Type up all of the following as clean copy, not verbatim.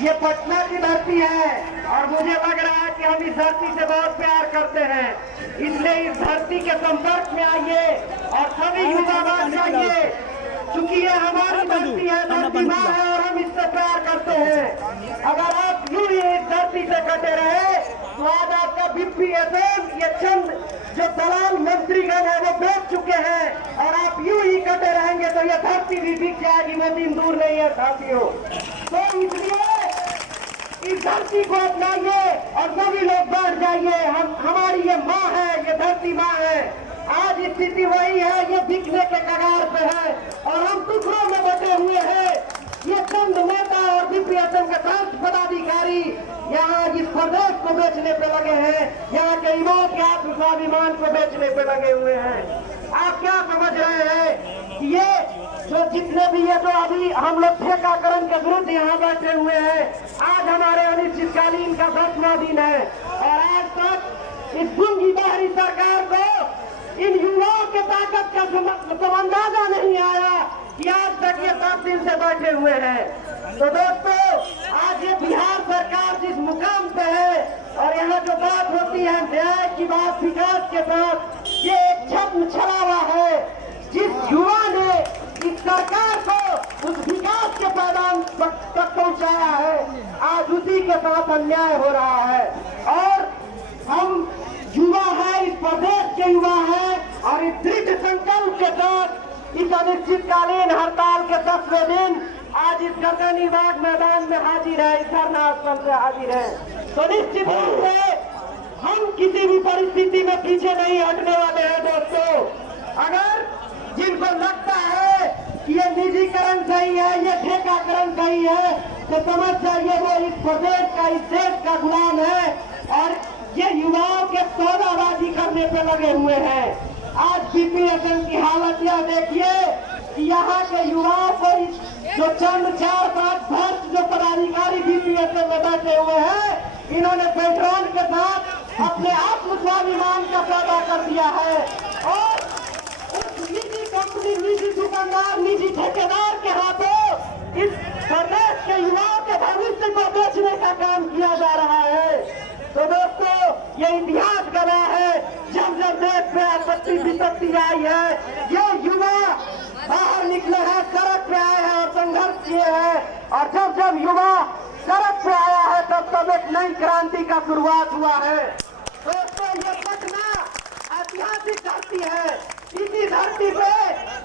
ये पटना की धरती है और मुझे लग रहा है कि हम इस धरती से बहुत प्यार करते हैं, इसलिए इस धरती के संपर्क में आइए और सभी युवा जाइए, क्योंकि ये हमारी धरती है, धरती माँ है और हम इससे प्यार करते हैं। अगर आप यूं ही इस धरती से कटे रहे तो आज आपका BPSM ये चंद जो दलाल मंत्रीगण है वो बेच चुके हैं और आप यूं ही कटे रहेंगे तो ये धरती भी बिक जाएगी, वो दिन दूर नहीं है साथियों। तो इसलिए इस धरती को अपनाइए और सभी लोग बढ़ जाइए। हमारी ये माँ है, ये धरती माँ है। आज स्थिति वही है, ये बिकने के कगार पे है और हम टुकड़ों में बटे हुए हैं। ये चंद नेता और BPSM के सांसद पदाधिकारी यहाँ इस प्रदेश को बेचने पे लगे हैं, यहाँ के युवाओं के आत्मस्वाभिमान को बेचने पे लगे हुए हैं। आप क्या समझ रहे हैं कि ये जो जितने भी ये जो अभी हम लोग ठेकाकरण के विरुद्ध यहाँ बैठे हुए हैं, आज हमारे अनिश्चितकालीन का 10वां दिन है और आज तक इस गुंगी बाहरी सरकार को इन युवाओं के ताकत का तो अंदाजा नहीं आया कि आज तक ये 10 दिन से बैठे हुए हैं। तो दोस्तों, आज ये बिहार सरकार जिस मुकाम पे है और यहाँ जो बात होती है न्याय की बात विकास के साथ, ये एक छद्म छलावा है। जिस युवा ने इस सरकार को उस विकास के पैमाने तक पहुँचाया है, आज उसी के साथ अन्याय हो रहा है। और हम युवा है, इस प्रदेश के युवा है और इस दृढ़ संकल्प के साथ इस अनिश्चितकालीन हड़ताल के 10वें दिन आज इस गर्दनी बाग मैदान में हाजिर है, इस धरना स्थल से हाजिर है। तो निश्चित रूप से हम किसी भी परिस्थिति में पीछे नहीं हटने वाले हैं। दोस्तों, अगर जिनको लगता है कि ये निजीकरण सही है, ये ठेकाकरण सही है, तो समझ जाइए वो इस प्रदेश का, इस देश का गुलाम है और ये युवाओं के सौदाबाजी करने पे लगे हुए हैं। आज BPSM की हालत यह देखिए कि यहाँ के युवाओं को जो चंद 4-5 भ्रष्ट जो पदाधिकारी BPSM में बैठे हुए हैं, इन्होंने पेट्रोल के साथ अपने आत्मस्वाभिमान का पैदा कर दिया है और उस निजी कंपनी, निजी दुकानदार, निजी ठेकेदार के हाथों इस प्रदेश के युवाओं के भविष्य को बेचने का काम किया जा रहा है। तो दोस्तों, ये इतिहास गवाह है, जब जब देश पे आपत्ति विपत्ति आई है, ये युवा बाहर निकले हैं, सड़क पे आए हैं और संघर्ष किए हैं और जब जब युवा सड़क पे आया है तब तब एक नई क्रांति का शुरुआत हुआ है। दोस्तों, ये पटना ऐतिहासिक धरती है। इसी धरती पे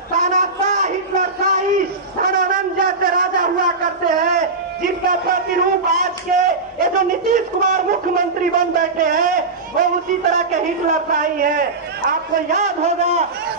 तानाशाह, हिटलरशाही, धनानंद जैसे राजा हुआ करते हैं, जिसका प्रतिरूप आज के ये जो नीतीश कुमार मुख्यमंत्री बन बैठे हैं वो उसी तरह के हिटलरशाही है। आपको याद होगा,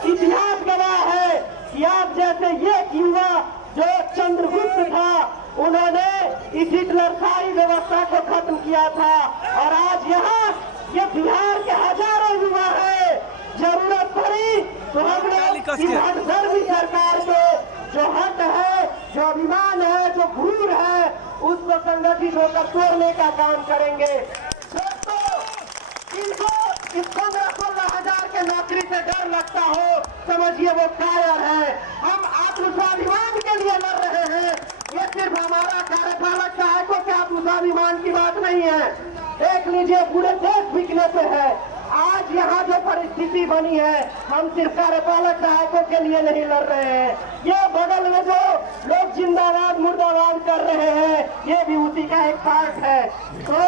इतिहास गवाह है कि आप जैसे ये युवा जो चंद्रगुप्त था, उन्होंने इस हिटलरशाही व्यवस्था को खत्म किया था और आज यहाँ ये बिहार के हजारों युवा है। जरूरत पड़ी तो हमने इस हटधर्मी सरकार को जो हट है, जो अभिमान है, जो घूर है, उसको संगठित होकर तोड़ने का काम करेंगे। दोस्तों, इनको इस 15-16 हजार के नौकरी से डर लगता हो, समझिए वो कायर है। हम आत्मस्वाभिमान के लिए लड़ रहे हैं, ये सिर्फ हमारा कार्यपालक सहायकों के आत्मस्वाभिमान की बात नहीं है। देख लीजिए, पूरे देश बिकने पे है। आज यहाँ जो परिस्थिति बनी है, हम सिर्फ कार्यपालक सहायकों के लिए नहीं लड़ रहे हैं, ये बगल में जो लोग जिंदाबाद मुर्दाबाद कर रहे हैं, ये भी उसी का एक पार्ट है। तो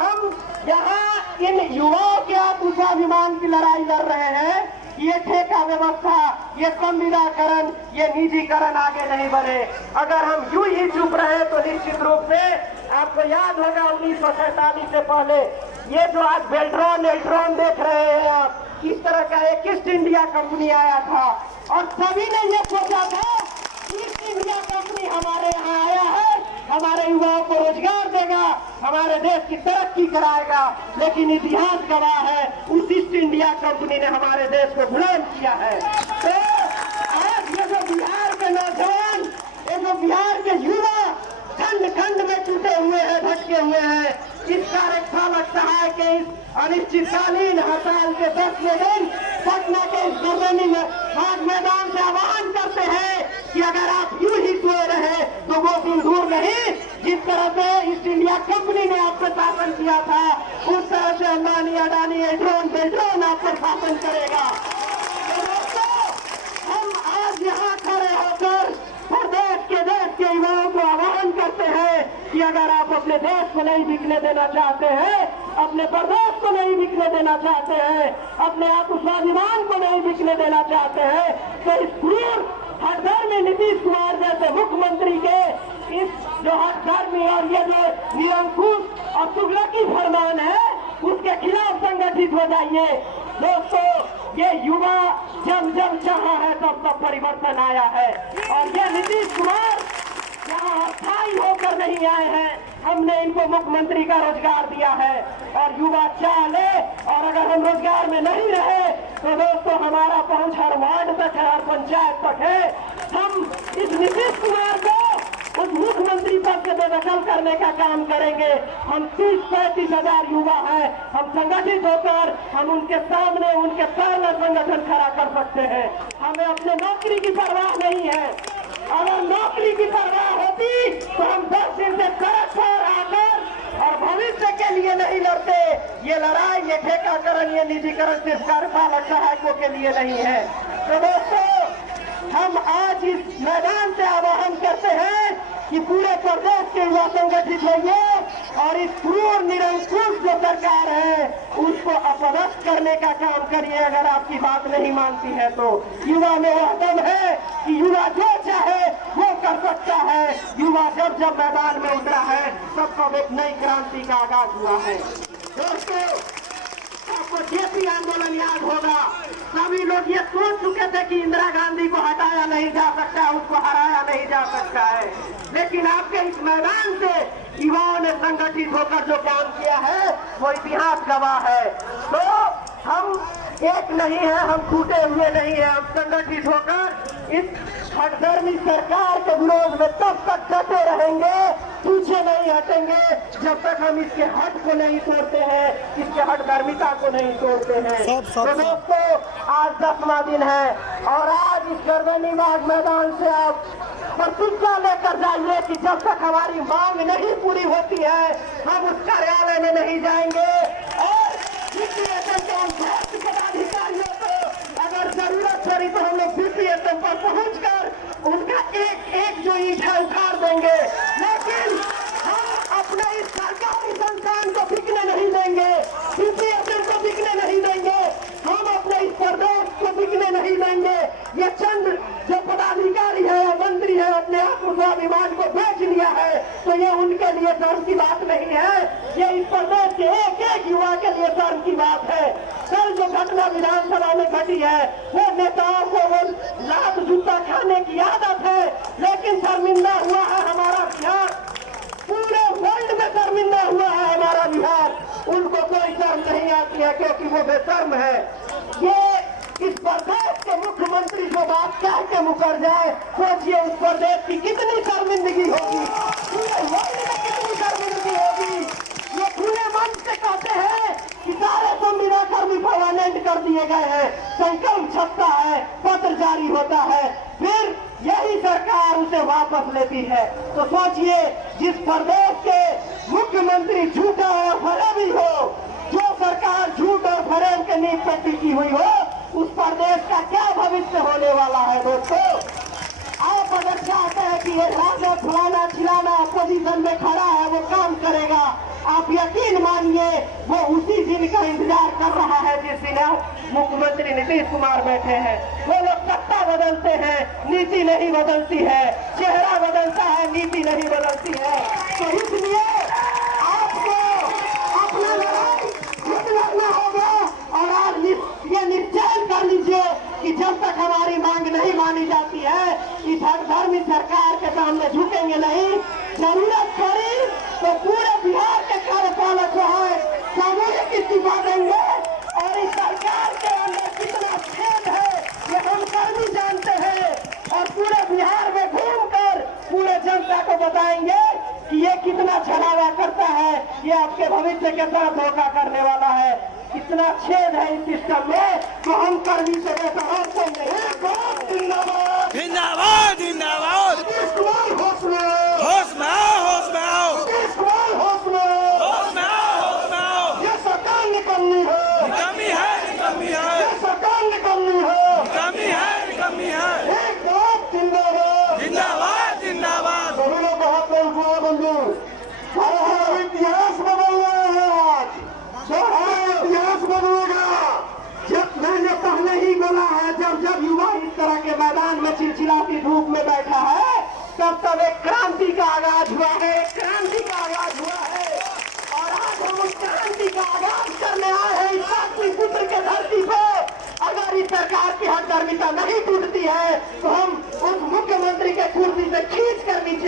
हम यहाँ इन युवाओं के आत्मस्वाभिमान की लड़ाई लड़ रहे हैं। ये ठेका व्यवस्था, ये संविदाकरण, ये निजीकरण आगे नहीं बढ़े। अगर हम यूं ही चुप रहे तो निश्चित रूप से आपको याद होगा 1947 से पहले ये जो आज बेल्ट्रॉन एल्ट्रॉन देख रहे हैं आप, इस तरह का एक ईस्ट इंडिया कंपनी आया था और सभी ने ये सोचा था ईस्ट इंडिया कंपनी हमारे यहाँ आया है, हमारे युवाओं को रोजगार देगा, हमारे देश की तरक्की कराएगा। लेकिन इतिहास गवाह है, उस ईस्ट इंडिया कंपनी ने हमारे देश को गुलाम किया है। तो आज ये जो बिहार के नौजवान, ये जो बिहार के युवा खंड खंड में टूटे हुए हैं, भटके हुए हैं, इस कार्यपालक सहायक के इस अनिश्चितकालीन हड़ताल के 10वें दिन पटना के इस गर्दनी में बाग मैदान से आह्वान करते हैं कि अगर आप यूं ही सोए रहे तो वो दिन दूर नहीं जिस तरह से कंपनी ने आप पर शासन किया था, उस तरह से अंबानी अडानी एड्रोन बेड्रोन आप पर शासन करेगा। तो दोस्तों, हम आज यहाँ खड़े होकर देश के युवाओं को आह्वान करते हैं कि अगर आप अपने देश को नहीं बिकने देना चाहते हैं, अपने प्रदेश को नहीं बिकने देना चाहते हैं, अपने आत्मस्वाभिमान को नहीं बिकने देना चाहते हैं, तो इस क्रूर हठधर्मी नीतीश कुमार जैसे मुख्यमंत्री के इस जो हठधर्मी और ये जो निरंकुश और तुगलकी फरमान है, उसके खिलाफ संगठित हो जाइए। दोस्तों, ये युवा जब जब चाहा है तब तब परिवर्तन आया है, और ये नीतीश कुमार यहाँ अस्थायी होकर नहीं आए हैं। हमने इनको मुख्यमंत्री का रोजगार दिया है, और युवा चाह ले, और अगर हम रोजगार में नहीं रहे तो दोस्तों हमारा पहुंच हर वार्ड तक है, हर पंचायत तक है। हम इस नीतीश कुमार को उस मुख्यमंत्री पद से बेदखल करने का काम करेंगे। हम 30-35 हजार युवा हैं, हम संगठित होकर हम उनके सामने उनके पैर संगठन खड़ा कर सकते हैं। हमें अपने नौकरी की परवाह नहीं है। अगर नौकरी की परवाह होती तो हम 10 दिन से सड़क पर आकर और भविष्य के लिए नहीं लड़ते। ये लड़ाई, ये ठेकाकरण, ये निजीकरण सिर्फ कार्यपालक सहायकों के लिए नहीं है। तो दोस्तों, हम आज इस मैदान से आह्वान करते हैं कि पूरे प्रदेश के युवा संगठित होइए और इस क्रूर निरंकुश जो सरकार है उसको अपदस्थ करने का काम करिए। अगर आपकी बात नहीं मानती है तो युवा में वह दम है कि युवा जो चाहे वो कर सकता है। युवा जब जब मैदान में उतरा है तब कब एक नई क्रांति का आगाज हुआ है। दोस्तों, आपको जेपी आंदोलन याद होगा। सभी लोग ये सोच चुके थे कि इंदिरा गांधी को हटाया नहीं जा सकता, उसको हराया नहीं जा सकता है, लेकिन आपके इस मैदान से युवाओं ने संगठित होकर जो काम किया है वो इतिहास गवाह है। तो हम एक नहीं है, हम टूटे हुए नहीं है, हम संगठित होकर इस हठधर्मी सरकार के विरोध में तब तक डटे रहेंगे, पीछे नहीं हटेंगे जब तक हम इसके हट को नहीं तोड़ते हैं, इसके हठधर्मिता को नहीं तोड़ते हैं। तो दोस्तों, आज 10वां दिन है और आज इस गर्दनीबाग मैदान से आप प्रतिज्ञा लेकर जाइए कि जब तक हमारी मांग नहीं पूरी होती है हम उस कार्यालय में नहीं जाएंगे। और पदाधिकारियों को अगर जरूरत पड़ी तो हम लोग बीपीएसएम पर पहुंचकर उनका एक एक जो ईंट है उखाड़ देंगे, लेकिन हम अपने इस सरकारी संस्थान को बिकने नहीं देंगे, बीपीएसएम को बिकने नहीं देंगे, हम अपने इस प्रदेश को बिकने नहीं देंगे। ये चंद जो पदाधिकारी है या मंत्री है अपने आत्मस्वाभिमान को बेच लिया है तो ये उनके लिए शर्म की बात नहीं है, ये इस प्रदेश के एक एक युवा के लिए शर्म की बात है। कल जो घटना विधानसभा में घटी है वो नेताओं को वो लात जूता खाने की आदत है, लेकिन शर्मिंदा हुआ है हमारा बिहार, पूरे वर्ल्ड में शर्मिंदा हुआ है हमारा बिहार। उनको कोई शर्म नहीं आती है क्योंकि वो बेशर्म है। ये इस प्रदेश के मुख्यमंत्री जो बात कह के मुकर जाए, सोचिए उस प्रदेश की कितनी शर्मिंदगी होगी, पूरे वर्ल्ड में कितनी शर्मिंदगी होगी। ये पूरे मन से कहते हैं कि सारे संविदा कर्मी परमानेंट कर दिए गए हैं, संकल्प छपता है, पत्र जारी होता है, फिर यही सरकार उसे वापस लेती है। तो सोचिए, जिस प्रदेश के मुख्यमंत्री झूठा और फरेबी हो, जो सरकार झूठ और फरेब के नींव पर टिकी हुई हो, उस प्रदेश का क्या भविष्य होने वाला है। दोस्तों, आप अगर चाहते हैं कि ये राजा फलाना चिलाना अपोजिशन में खड़ा है वो काम करेगा, आप यकीन मानिए वो उसी दिन का इंतजार कर रहा है जिस दिन मुख्यमंत्री नीतीश कुमार बैठे हैं। वो लोग सत्ता बदलते हैं, नीति नहीं बदलती है, चेहरा बदलता है, नीति नहीं बदलती है। तो इसलिए आपको अपना लड़ाई खुद लड़ना होगा और आज ये निश्चय कर लीजिए कि जब तक हमारी मांग नहीं मानी जाती है इस हठधर्मी सरकार के सामने झुकेंगे नहीं। जरूरत पड़ी तो पूरे बिहार के कार्यपालक जो है सामूहिक इस्तीफा देंगे और इस सरकार के अंदर कितना छेद है ये हम कर्मी जानते हैं, और पूरे बिहार में घूमकर पूरे जनता को बताएंगे कि ये कितना छलावा करता है, ये आपके भविष्य के साथ धोखा करने वाला है। इतना छेद है इस सिस्टम में तो हम कर्मी से बेसहारा होंगे। जिंदाबाद जिंदाबाद जिंदाबाद। होश में आओ, होश में आओ, होश में आओ। होश में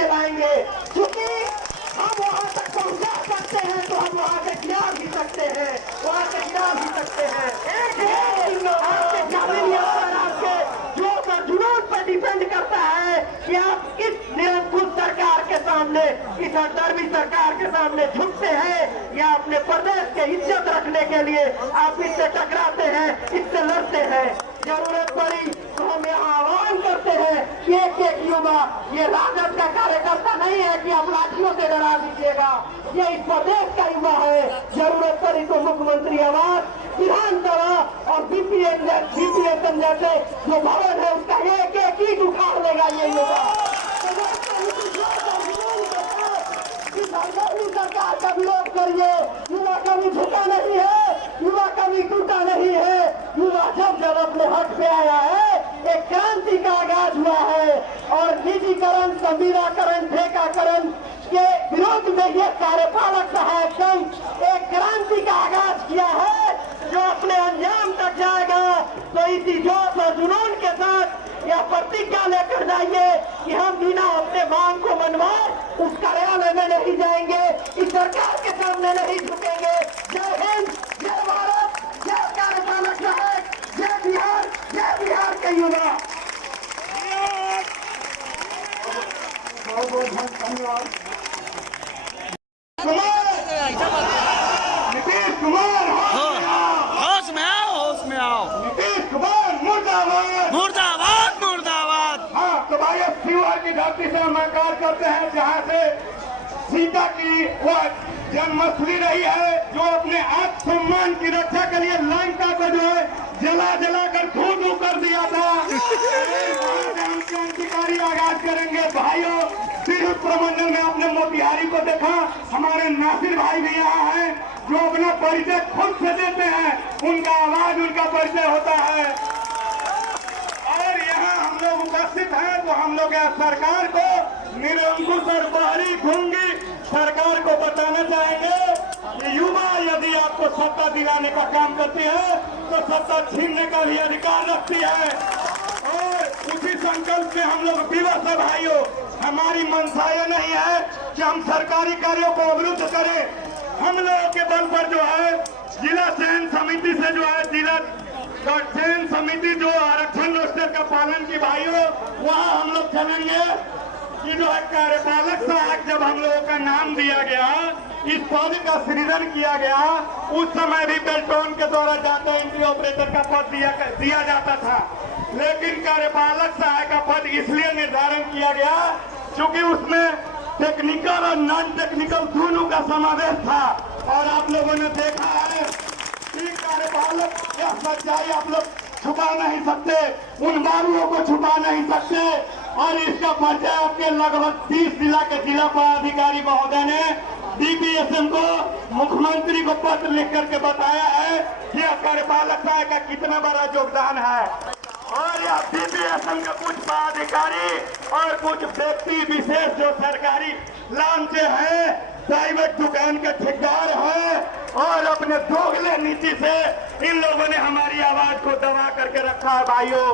मुद्दे लाएंगे, क्योंकि हम वहां तक पहुंचा सकते हैं तो हम वहां से गिरा भी सकते हैं, वहां से गिरा भी सकते हैं। आपके काबिलियत पर, आपके जोश और जुनून पर डिपेंड करता है कि आप इस निरंकुश सरकार के सामने, इस अधर्मी सरकार के सामने झुकते हैं या अपने प्रदेश के इज्जत रखने के लिए आप इससे टकराते हैं, इससे लड़ते हैं। जरूरत पड़ी तो हम यहाँ आह्वान करते हैं कि एक युवा, ये राजद का कार्यकर्ता नहीं है कि आप लाठियों से डरा दीजिएगा, ये इस प्रदेश का युवा है। जरूरत पड़ी तो मुख्यमंत्री आवास, विधानसभा और बीपीएसएम जैसे जो भवन है उसका एक ईंट उखाड़ लेगा ये युवा। सरकार का विरोध करिए, युवा कभी झुका नहीं है, युवा कभी टूटा नहीं है। युवा जब अपने हक पे आया है, एक क्रांति का आगाज हुआ है और निजीकरण, संविदाकरण, ठेकाकरण के विरोध में ये कार्यपालक सहायक संघ एक क्रांति का आगाज किया है जो अपने अंजाम तक जाएगा। तो इसी जोश और जुनून के साथ यह प्रतिज्ञा लेकर जाइए कि हम बिना अपने मांग को मनवाए उस कार्यालय में नहीं जाएंगे, इस सरकार के सामने नहीं झुकेंगे। जय हिंद, जय भारत, जय कार्यपालक सहायक, जय बिहार के युवा। बहुत बहुत धन्यवाद। नीतीश कुमार होश में आओ, होश में आओ। नीतीश कुमार मुर्दाबाद, मुर्दाबाद, मुर्दाबाद। हाँ, तो भाई अब शिवहर की धरती से हम आकार करते हैं जहाँ से सीता की वह जन्मस्थली रही है, जो अपने आत्मसम्मान की रक्षा के लिए लंका को जो है जला कर धू कर दिया था। हम क्रांतिकारी आगाज करेंगे भाइयों। तिरहुत प्रमंडल में आपने मोतिहारी को देखा, हमारे नासिर भाई भी यहाँ हैं जो अपना परिचय खुद से देते हैं, उनका आवाज, उनका परिचय होता है। और यहाँ हम लोग उपस्थित हैं तो हम लोग सरकार को निरंकुश और बाहरी घूंगी सरकार को बताना चाहेंगे कि युवा यदि आपको सत्ता दिलाने का काम करती है तो सत्ता छीनने का भी अधिकार रखती है। और उसी संकल्प में हम लोग विवश है भाइयों। हमारी मंशा यह नहीं है कि हम सरकारी कार्यों को अवरुद्ध करें। हम लोगों के बल पर जो है जिला चयन समिति से जो है जिला चयन समिति जो आरक्षण रोस्टर का पालन की भाइयों, वहाँ हम लोग चलेंगे कि जो है कार्यपालक सहायक जब हम लोगों का नाम दिया गया, इस पद का सृजन किया गया, उस समय भी बेल्टोन के द्वारा डाटा एंट्री ऑपरेटर का पद दिया जाता था। लेकिन कार्यपालक सहायक का पद इसलिए निर्धारण किया गया क्योंकि उसमें टेक्निकल और नॉन टेक्निकल दोनों का समावेश था। और आप लोगों ने देखा है कि कार्यपालक यह सच्चाई आप लोग छुपा नहीं सकते, उन बाबुओं को छुपा नहीं सकते। और इसका परिचय आपके लगभग 30 जिला के जिला पदाधिकारी महोदय ने डीपीएसएम को, मुख्यमंत्री को पत्र लिख करके बताया है कि यह कार्यपालक सहायक का कितना बड़ा योगदान है। और यह डीपीएसएम के कुछ पदाधिकारी और कुछ व्यक्ति विशेष जो सरकारी लांचे हैं, प्राइवेट दुकान के ठेकेदार हैं और अपने दोगले नीति से इन लोगों ने हमारी आवाज को दबा करके रखा है भाइयों।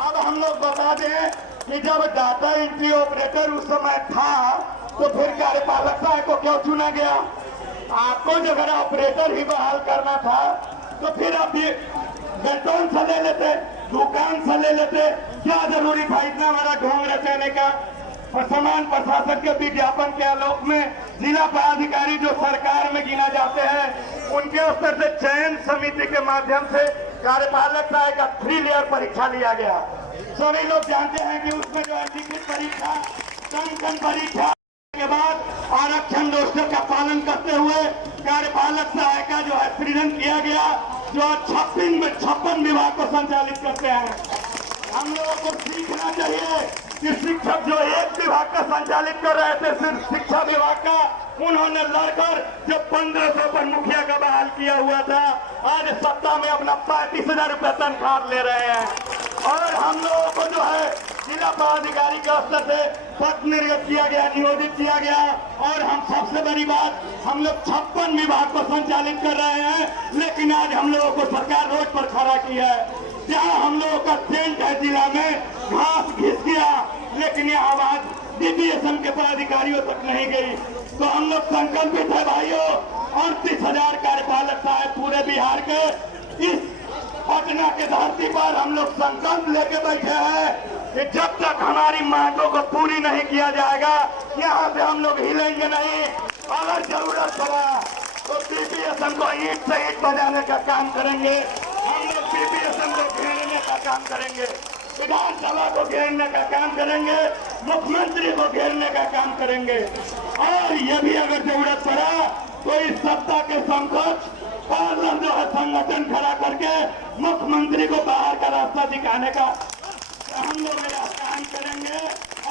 अब हम लोग बता दें कि जब डाटा एंट्री ऑपरेटर उस समय था तो फिर कार्यपालक सहायक को क्यों चुना गया? आपको जो अगर ऑपरेटर ही बहाल करना था तो फिर आप ये बेल्टोन से ले लेते, दुकान से ले लेते, क्या जरूरी था इतना बड़ा ढोंग रचाने का? और समान प्रशासन के विज्ञापन के आलोक में जिला पदाधिकारी जो सरकार में गिना जाते हैं, उनके स्तर से चयन समिति के माध्यम से कार्यपालक सहायक का 3 लेयर परीक्षा लिया गया। सभी लोग जानते हैं कि उसमें जो है लिखित परीक्षा, टंकन परीक्षा के बाद आरक्षण रोस्टर का पालन करते हुए कार्यपालक सहायक का जो है सृजन किया गया, जो 56 विभाग को संचालित करते हैं। हम लोगों को सीखना चाहिए कि शिक्षक जो एक विभाग का संचालित कर रहे थे, सिर्फ शिक्षा विभाग का, उन्होंने लड़कर जब 1500 पर मुखिया का बहाल किया हुआ था, आज सत्ता में अपना 35,000 रुपये तनख्वाह ले रहे हैं। और हम लोगों को जो है जिला पदाधिकारी के स्तर से पद निर्गत किया गया, नियोजित किया गया। और हम सबसे बड़ी बात, हम लोग 56 विभाग को संचालित कर रहे हैं, लेकिन आज हम लोगों को सरकार रोड पर खड़ा की है। जहाँ हम लोगों का टेंट है जिला में, घास घिस गया, लेकिन ये आवाज डीपीएसएम के पदाधिकारियों तक नहीं गई। तो हम लोग संकल्पित है भाइयों, 38,000 कार्यपालक साहब पूरे बिहार के इस पटना के धरती पर हम लोग संकल्प लेके बैठे हैं कि जब तक हमारी मांगों को पूरी नहीं किया जाएगा यहाँ से हम लोग हिलेंगे नहीं। अगर जरूरत पड़ा तो डीपीएसएम को ईंट से ईंट बजाने का काम करेंगे। हम लोग डीपीएसएम को घेरने का काम करेंगे, विधानसभा को घेरने का काम करेंगे, मुख्यमंत्री को घेरने का काम करेंगे। और ये भी अगर जरूरत पड़ा तो इस सत्ता के समकक्ष पार्लर जो है संगठन खड़ा करके मुख्यमंत्री को बाहर का रास्ता दिखाने का हम लोग काम करेंगे।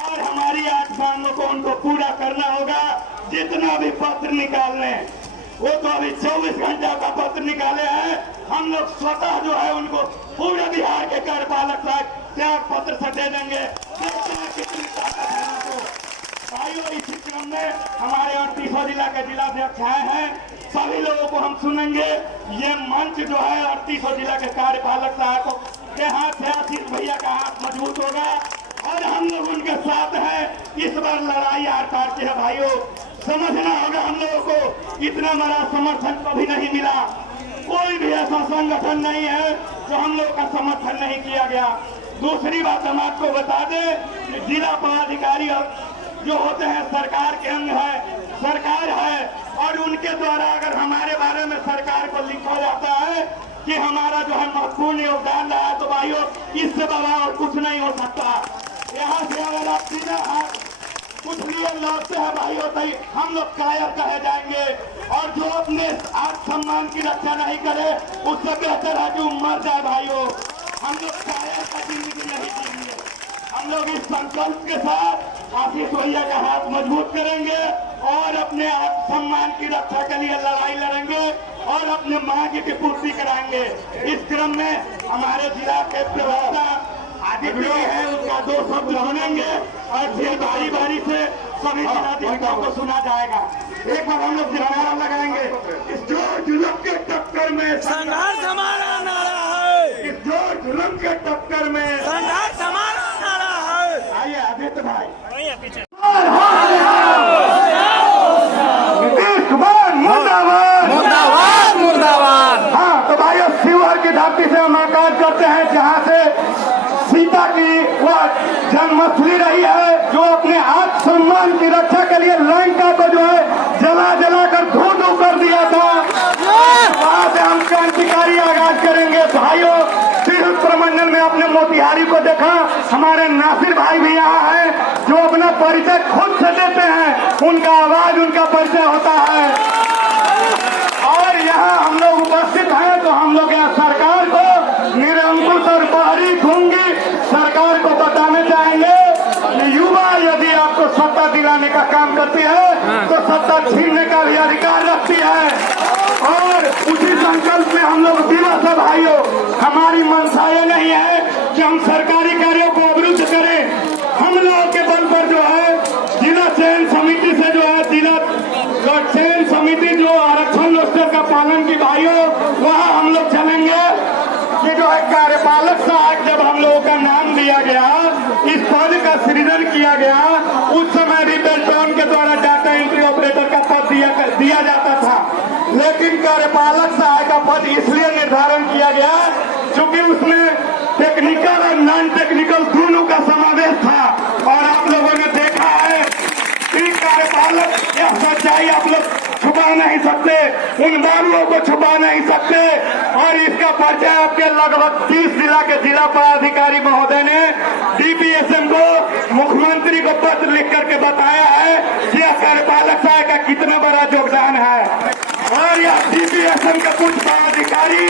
और हमारी 8 मांगों को उनको पूरा करना होगा। जितना भी पत्र निकालने, वो तो अभी 24 घंटा का पत्र निकाले हैं। हम लोग स्वतः जो है उनको पूरे बिहार के कार्यपालक साहब त्याग पत्र से दे देंगे। कितनी ताकत है उनको। भाइयों, इसी क्रम में हमारे 38 जिला के जिलाध्यक्ष आए हैं, सभी लोगों को हम सुनेंगे। ये मंच जो है 38 जिला के कार्यपालक साहब के हाथ से आशीष भैया का हाथ मजबूत होगा और हम लोग उनके साथ हैं। इस बार लड़ाई आर पार की है भाइयों, समझना होगा हम लोगों को। इतना बड़ा समर्थन कभी नहीं मिला, कोई भी ऐसा संगठन नहीं है जो हम लोग का समर्थन नहीं किया गया। दूसरी बात हम आपको बता दें कि जिला पदाधिकारी जो होते हैं सरकार के अंग है, सरकार है, और उनके द्वारा अगर हमारे बारे में सरकार को लिखा जाता है कि हमारा जो है महत्वपूर्ण योगदान रहा है, तो भाइयों इससे बड़ा और कुछ नहीं हो सकता। यहाँ से अगर आप सीधा हाथ कुछ लिए लौटते हैं भाइयों तो हम लोग कायर कहे जाएंगे। और जो अपने आत्मसम्मान की रक्षा नहीं करे उससे बेहतर है कि वो मर जाए भाइयों। हम लोग कायर का जिंदगी नहीं जिएंगे। हम लोग इस संकल्प के साथ आशीष भैया का हाथ मजबूत करेंगे और अपने आत्मसम्मान की रक्षा के लिए लड़ाई लड़ेंगे और अपने मांग की पूर्ति कराएंगे। इस क्रम में हमारे जिला के प्रवक्ता आदित्य है, उनका 2 शब्द सुनेंगे और फिर बारी बारी से सभी जिलाधिकारियों को सुना जाएगा। एक बार हम लोग जयकारा लगाएंगे। इस जोर जुलम के टक्कर में संघर्ष हमारा नारा है। इस जोर जुलम के टक्कर में संघर्ष हमारा नारा है। आइए आदित्य भाई। मुर्दाबाद मुर्दाबाद मुर्दाबाद। हाँ, तो भाइयों शिवहर की धरती से हम आगाज करते हैं जहाँ से सीता की वह जन्मस्थली रही है, जो अपने आत्मसम्मान की रक्षा के लिए लंका को जो है जला जला कर धू धू कर दिया था। वहां से हम क्रांतिकारी आगाज करेंगे। भाइयों, तिरहुत प्रमंडल में आपने मोतिहारी को देखा, हमारे नासिर भाई भी यहाँ हैं जो अपना परिचय खुद से देते हैं, उनका आवाज उनका परिचय होता है। और यहाँ हम लोग उपस्थित हैं तो हम लोग यहाँ सरकार को निरंकुश और बाहरी ढूंढी सरकार को बताने चाहेंगे कि युवा यदि आपको सत्ता दिलाने का काम करती है तो सत्ता छीनने का भी अधिकार रखती है। और उसी संकल्प में हम लोग दिवस है भाइयों। हमारी मंशा ये नहीं है कि हम सरकारी कार्यों को अवरुद्ध करें। हम लोगों के बल पर जो है जिला चयन समिति से जो है जिला चयन समिति जो आरक्षण रोस्टर का पालन की भाइयों, वहाँ हम लोग चलेंगे कि जो है कार्यपालक सहायक जब हम लोगों का नाम दिया गया, इस पद का सृजन किया गया, उस समय भी बेल्टॉन के द्वारा डाटा एंट्री ऑपरेटर का पद दिया जाता था। लेकिन कार्यपालक सहायक का पद इसलिए निर्धारण किया गया क्योंकि उसमें टेक्निकल और नॉन टेक्निकल दोनों का समावेश था। और आप लोगों ने देखा है कि कार्यपालक यह सच्चाई आप लोग छुपा नहीं सकते, उन बाबुओं को छुपा नहीं सकते। और इसका परिचय आपके लगभग 30 जिला के जिला पदाधिकारी महोदय ने डीपीएसएम को मुख्यमंत्री को पत्र लिख करके बताया है कि यह कार्यपालक सहायक का कितना बड़ा योगदान है। और यह डीपीएसएम के कुछ पदाधिकारी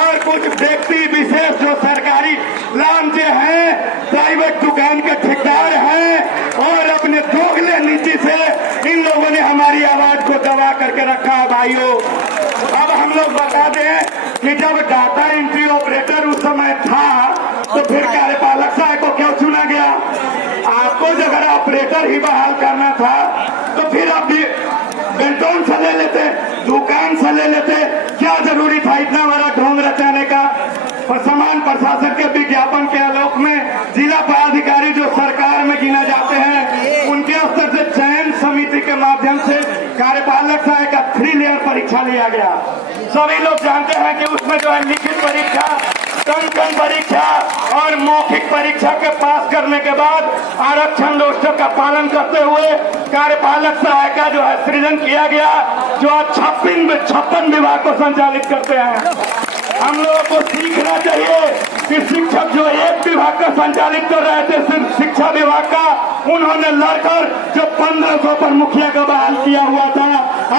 और कुछ व्यक्ति विशेष जो सरकारी लांचे हैं, प्राइवेट दुकान के ठेकेदार हैं और अपने दोगले नीति से इन लोगों ने हमारी आवाज को दबा करके रखा है भाइयों। अब हम लोग बता दें कि जब डाटा एंट्री ऑपरेटर उस समय था तो फिर कार्यपालक सहायक को क्यों चुना गया? आपको अगर ऑपरेटर ही बहाल करना था तो फिर आप भी बेल्टॉन से ले लेते, दुकान से ले लेते, क्या जरूरी था इतना बड़ा ढोंग रचाने का? और समान प्रशासन के विज्ञापन के आलोक में जिला पदाधिकारी जो सरकार में गिना जाते हैं, उनके कार्यपालक सहायक का 3 लेयर परीक्षा लिया गया। सभी लोग जानते हैं कि उसमें जो है लिखित परीक्षा, कंकण परीक्षा और मौखिक परीक्षा के पास करने के बाद आरक्षण रोस्टर का पालन करते हुए कार्यपालक सहायक का जो है सृजन किया गया, जो आज 56 विभाग को संचालित करते हैं। हम लोगों को सीखना चाहिए कि शिक्षक जो एक विभाग का संचालित कर रहे थे, सिर्फ शिक्षा विभाग का, उन्होंने लड़कर जो 1500 पर मुखिया का बहाल किया हुआ था,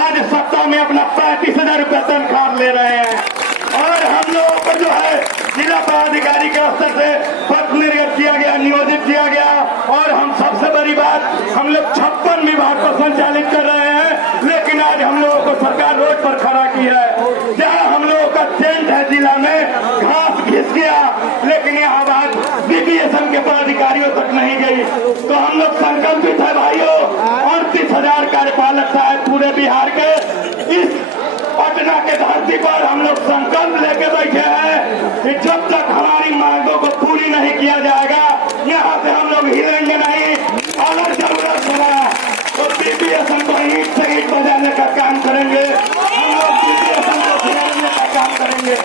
आज सत्ता में अपना 35,000 रुपये तनख्वाह ले रहे हैं। और हम लोगों को जो है जिला पदाधिकारी के स्तर से पद निर्गत किया गया, नियोजित किया गया। और हम सबसे बड़ी बात, हम लोग 56 विभाग को संचालित कर रहे हैं, लेकिन आज हम लोगों को सरकार रोड पर खड़ा की है। जहाँ हम लोगों का टेंट है जिला में, घास घिस गया, लेकिन यहाँ बात बीपीएसएम के पदाधिकारियों तक नहीं गई। तो हम लोग संकल्पित है भाइयों, 38,000 कार्यपालक सहायक पूरे बिहार के इस पटना के धरती पर हम लोग संकल्प लेके बैठे हैं कि जब तक हमारी मांगों को पूरी नहीं किया जाएगा, यहाँ से हम लोग हिलेंगे नहीं। अगर जरूरत पड़ा तो बीपीएसएम को ईंट से ईंट बजाने का काम करेंगे। हम लोग बीपीएसएम को घेरने का काम करेंगे,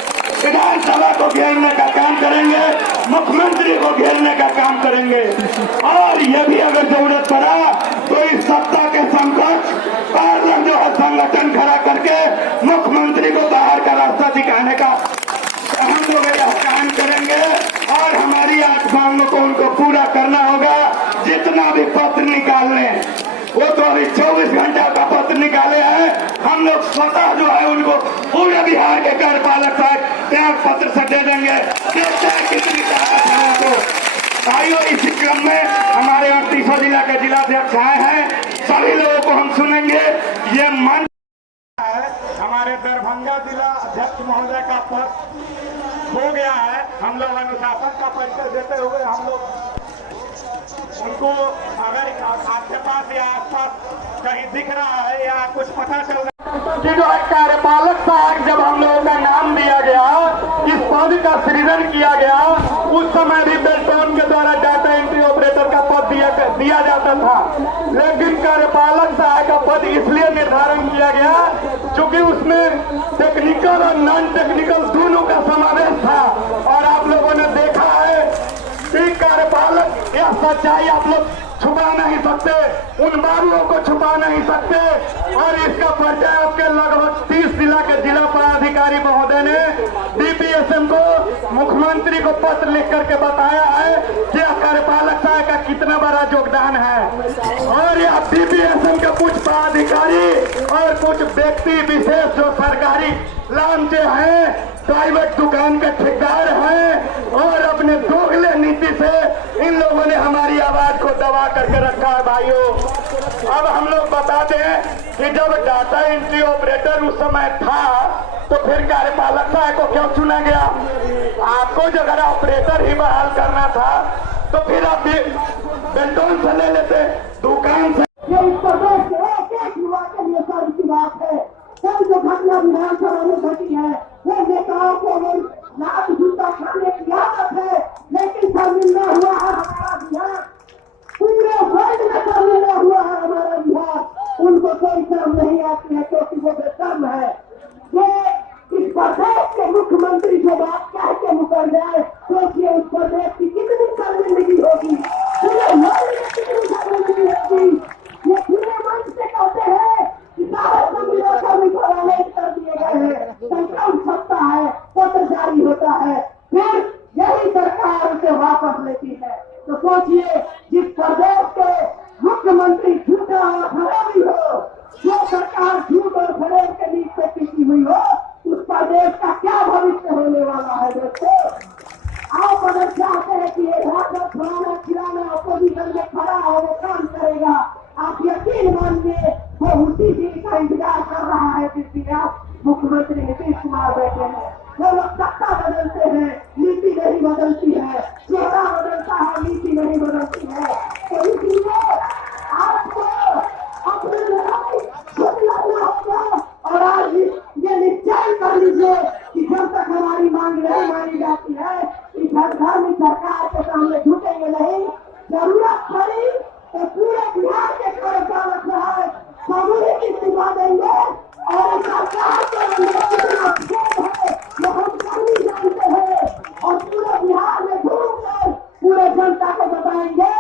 विधानसभा को घेरने का काम करेंगे, मुख्यमंत्री को घेरने का काम करेंगे। और ये भी अगर जरूरत पड़ा तो इस सत्ता के समकक्ष पार्लियामेंट जो है संगठन खड़ा करके मुख्यमंत्री को बाहर का रास्ता दिखाने का हम लोग यह काम करेंगे। और हमारी 8 मांगों को उनको पूरा करना होगा। जितना भी पत्र निकालने, वो तो अभी 24 घंटा का पत्र निकाले हैं। हम लोग स्वतः जो है उनको पूरे बिहार के कार्यपालक त्याग पत्र से दे देंगे। देखते हैं कितनी ताकत है। तो भाइयों, इसी क्रम में हमारे 38 जिला के जिलाध्यक्ष आए हैं, सभी लोगों को हम सुनेंगे। ये मंच है, हमारे दरभंगा जिला अध्यक्ष महोदय का पद हो गया है। हम लोग अनुशासन का परिचय देते हुए हम लोग उनको, अगर आपके पास या आसपास कहीं दिख रहा है या कुछ पता चल रहा है कि जो है कार्यपालक सहायक जब हम लोगों का नाम दिया गया, इस पद का सृजन किया गया, उस समय भी बेल्टोन के द्वारा डाटा एंट्री ऑपरेटर का पद दिया जाता था। लेकिन कार्यपालक सहायक का पद इसलिए निर्धारण किया गया क्योंकि उसमें टेक्निकल और नॉन टेक्निकल दोनों का समावेश था। और आप लोगों ने देखा है कि कार्यपालक यह सच्चाई आप लोग छुपा नहीं सकते, उन बाबुओं को छुपा नहीं सकते। और इसका परिचय आपके लगभग 30 जिला के जिला पदाधिकारी महोदय ने बीपीएसएम को, मुख्यमंत्री को पत्र लिख करके बताया है कि कार्यपालक सहायक का कितना बड़ा योगदान है। और यह बीपीएसएम के कुछ पदाधिकारी और कुछ व्यक्ति विशेष जो सरकारी लांचे हैं, प्राइवेट दुकान के ठेकेदार हैं और अपने दोगले नीति से इन लोगों ने हमारी आवाज को दबा करके रखा है। भाइयों, अब हम लोग बताते हैं कि जब डाटा एंट्री ऑपरेटर उस समय था तो फिर कार्यपालक सहायक को क्यों चुना गया? आपको जो अगर ऑपरेटर ही बहाल करना था तो फिर आप बेल्टोन से ले लेते, दुकान से। ये इस प्रदेश के एक युवा के लिए सर्व की बात है। कल जो घटना विधानसभा में घटी है, वो नेताओं को नाक जूता खाने की आदत है, लेकिन शर्मिंदा हुआ है हमारा बिहार, पूरे वर्ल्ड में शर्मिंदा हुआ है हमारा बिहार। उनको कोई शर्म नहीं आती है क्योंकि वो बेशर्म है। ये इस प्रदेश के मुख्यमंत्री जो बात कह के मुकर जाए, सोचिए उस प्रदेश की कितनी शर्मिंदगी होगी, पूरे वर्ल्ड में कितनी शर्मिंदगी होगी। ये पूरे मंच से कहते हैं कि सारे संविधान का विभाग कर दिए गए हैं, संकल्प सत्ता है, पत्र जारी होता है, फिर यही सरकार उसे वापस लेती है। तो सोचिए, जिस प्रदेश के मुख्यमंत्री झूठा और खराबी हो, जो सरकार झूठ और फरेब के नीच पे टिकी हुई हो, उस प्रदेश का क्या भविष्य होने वाला है? दोस्तों, आप अगर चाहते हैं कि ये फलाना खिलाना अपोजिशन में खड़ा हो वो काम करेगा, आप यकीन मानिए वो उसी चीज का इंतजार कर रहा है जिसकी आप मुख्यमंत्री नीतीश कुमार बैठे हैं। वो लोग सत्ता बदलते हैं, नीति नहीं बदलती है, चेहरा बदलता है, नीति नहीं बदलती है। तो इसलिए आपको अपनी लड़ाई खुद लड़ना होगा। और आज ये निश्चय कर लीजिए कि जब तक हमारी मांग नहीं मानी जाती है, इस धर्मी सरकार के सामने झुकेंगे नहीं। जरूरत पड़ी तो पूरे बिहार के कार्यपालक सामूहिक दिखा देंगे और सरकार के अंदर कितना खेद है जो हम सभी जानते हैं और पूरे बिहार में घूमकर पूरे जनता को बताएंगे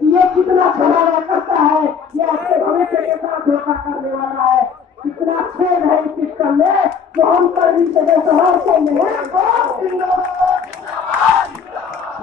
कि ये कितना घराना करता है, ये अपने भविष्य के साथ धोखा करने वाला है। कितना खेद है इस सिस्टम में जो हम कर भी सके शहर के लिए